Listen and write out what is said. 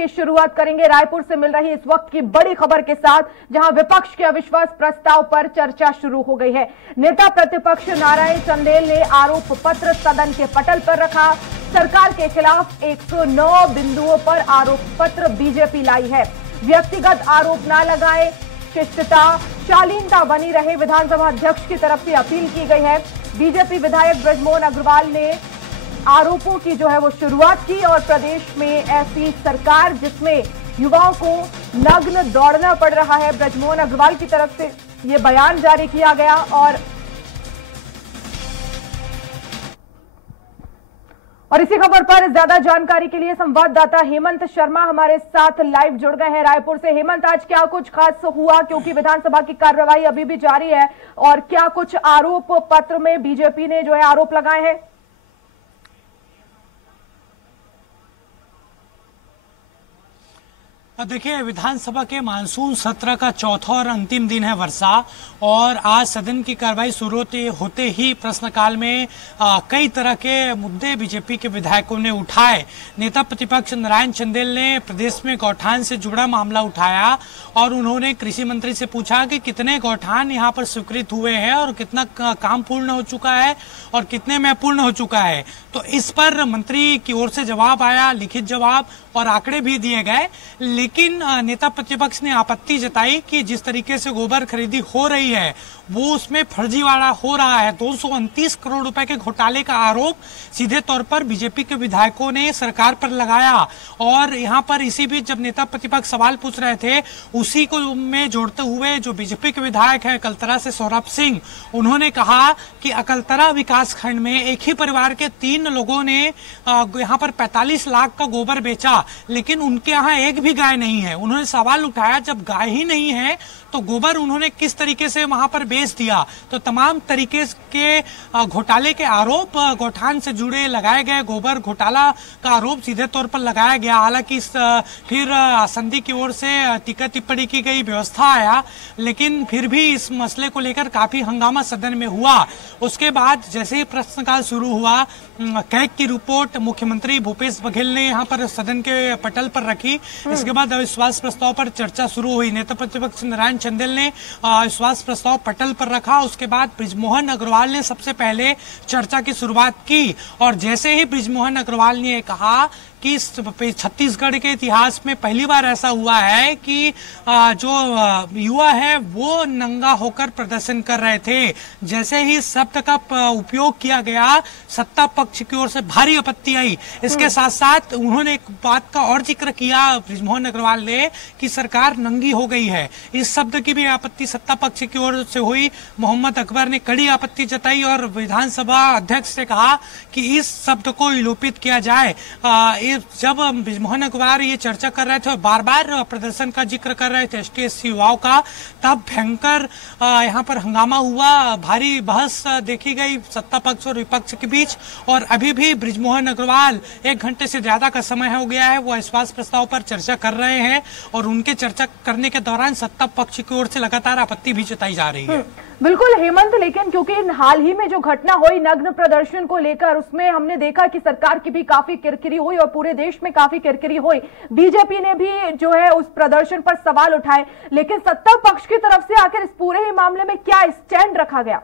की शुरुआत करेंगे रायपुर से मिल रही इस वक्त की बड़ी खबर के साथ, जहां विपक्ष के अविश्वास प्रस्ताव पर चर्चा शुरू हो गई है। नेता प्रतिपक्ष नारायण चंदेल ने आरोप पत्र सदन के पटल पर रखा। सरकार के खिलाफ 109 बिंदुओं पर आरोप पत्र बीजेपी लाई है। व्यक्तिगत आरोप न लगाए, शिष्टता शालीनता बनी रहे, विधानसभा अध्यक्ष की तरफ से अपील की गई है। बीजेपी विधायक बृजमोहन अग्रवाल ने आरोपों की जो है वो शुरुआत की और प्रदेश में ऐसी सरकार जिसमें युवाओं को नग्न दौड़ना पड़ रहा है, बृजमोहन अग्रवाल की तरफ से ये बयान जारी किया गया। और इसी खबर पर ज्यादा जानकारी के लिए संवाददाता हेमंत शर्मा हमारे साथ लाइव जुड़ गए हैं रायपुर से। हेमंत, आज क्या कुछ खास हुआ, क्योंकि विधानसभा की कार्रवाई अभी भी जारी है, और क्या कुछ आरोप पत्र में बीजेपी ने जो है आरोप लगाए हैं? देखिए, विधानसभा के मानसून सत्र का चौथा और अंतिम दिन है वर्षा, और आज सदन की कार्रवाई शुरू होते ही प्रश्नकाल में कई तरह के मुद्दे बीजेपी के विधायकों ने उठाए। नेता प्रतिपक्ष नारायण चंदेल ने प्रदेश में गौठान से जुड़ा मामला उठाया और उन्होंने कृषि मंत्री से पूछा कि कितने गौठान यहाँ पर स्वीकृत हुए हैं और कितना काम पूर्ण हो चुका है और कितने में पूर्ण हो चुका है। तो इस पर मंत्री की ओर से जवाब आया, लिखित जवाब, और आंकड़े भी दिए गए। लेकिन नेता प्रतिपक्ष ने आपत्ति जताई कि जिस तरीके से गोबर खरीदी हो रही है वो उसमें फर्जीवाड़ा हो रहा है। 229 करोड़ रुपए के घोटाले का आरोप सीधे तौर पर बीजेपी के विधायकों ने सरकार पर लगाया। और यहाँ पर इसी बीच जब नेता प्रतिपक्ष सवाल पूछ रहे थे, उसी को में जोड़ते हुए जो बीजेपी के विधायक है अकलतरा से सौरभ सिंह, उन्होंने कहा कि अकलतरा विकास खंड में एक ही परिवार के 3 लोगों ने यहाँ पर 45 लाख का गोबर बेचा, लेकिन उनके यहाँ एक भी गाय नहीं है। उन्होंने सवाल उठाया, जब गाय ही नहीं है तो गोबर उन्होंने किस तरीके से वहां पर बेच दिया। तो तमाम तरीके के घोटाले के आरोप गौठान से जुड़े लगाए गए। गोबर घोटाला का आरोप सीधे तौर पर लगाया गया। हालांकि फिर संधि की ओर से टीका टिप्पणी की गई, व्यवस्था आया, लेकिन फिर भी इस मसले को लेकर काफी हंगामा सदन में हुआ। उसके बाद जैसे ही प्रश्नकाल शुरू हुआ, कैग की रिपोर्ट मुख्यमंत्री भूपेश बघेल ने यहाँ पर सदन के पटल पर रखी। इसके बाद अविश्वास प्रस्ताव पर चर्चा शुरू हुई। नेता प्रतिपक्ष नारायण चंदेल ने अविश्वास प्रस्ताव पटल पर रखा। उसके बाद बृजमोहन अग्रवाल ने सबसे पहले चर्चा की शुरुआत की, और जैसे ही बृजमोहन अग्रवाल ने कहा कि छत्तीसगढ़ के इतिहास में पहली बार ऐसा हुआ है कि जो युवा है वो नंगा होकर प्रदर्शन कर रहे थे, जैसे ही शब्द का उपयोग किया गया, सत्ता पक्ष की ओर से भारी आपत्ति आई। इसके साथ साथ उन्होंने एक बात का और जिक्र किया बृजमोहन अग्रवाल ने कि सरकार नंगी हो गई है। इस शब्द की भी आपत्ति सत्ता पक्ष की ओर से हुई। मोहम्मद अकबर ने कड़ी आपत्ति जताई और विधानसभा अध्यक्ष से कहा कि इस शब्द को विलोपित किया जाए। जब बृजमोहन अग्रवाल ये चर्चा कर रहे थे और बार बार प्रदर्शन का जिक्र कर रहे थे एसटी-एससी युवाओं का, तब भयंकर यहाँ पर हंगामा हुआ। भारी बहस देखी गई सत्ता पक्ष और विपक्ष के बीच, और अभी भी बृजमोहन अग्रवाल 1 घंटे से ज्यादा का समय हो गया है, वो अविश्वास प्रस्ताव पर चर्चा कर रहे हैं, और उनके चर्चा करने के दौरान सत्ता पक्ष की ओर से लगातार आपत्ति भी जताई जा रही है। बिल्कुल हेमंत, लेकिन क्योंकि हाल ही में जो घटना हुई नग्न प्रदर्शन को लेकर, उसमें हमने देखा कि सरकार की भी काफी किरकिरी हुई और पूरे देश में काफी किरकिरी हुई। बीजेपी ने भी जो है उस प्रदर्शन पर सवाल उठाए, लेकिन सत्ता पक्ष की तरफ से आखिर इस पूरे ही मामले में क्या स्टैंड रखा गया?